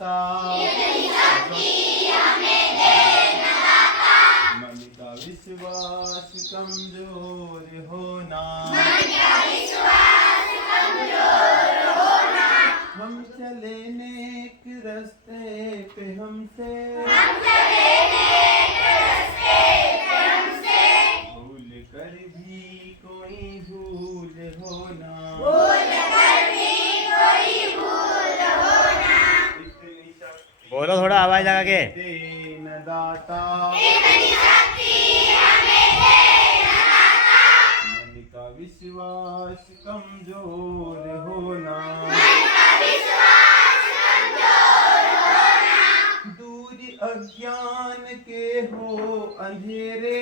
दाता मन का विश्वास कमजोर होना हम चले नेक रास्ते पे हमसे भूल कर भी कोई भूल होना इतनी शक्ति बोलो थोड़ा आवाज लगा के। देन दाता मन का विश्वास कमजोर होना दूर अज्ञान के हो अंधेरे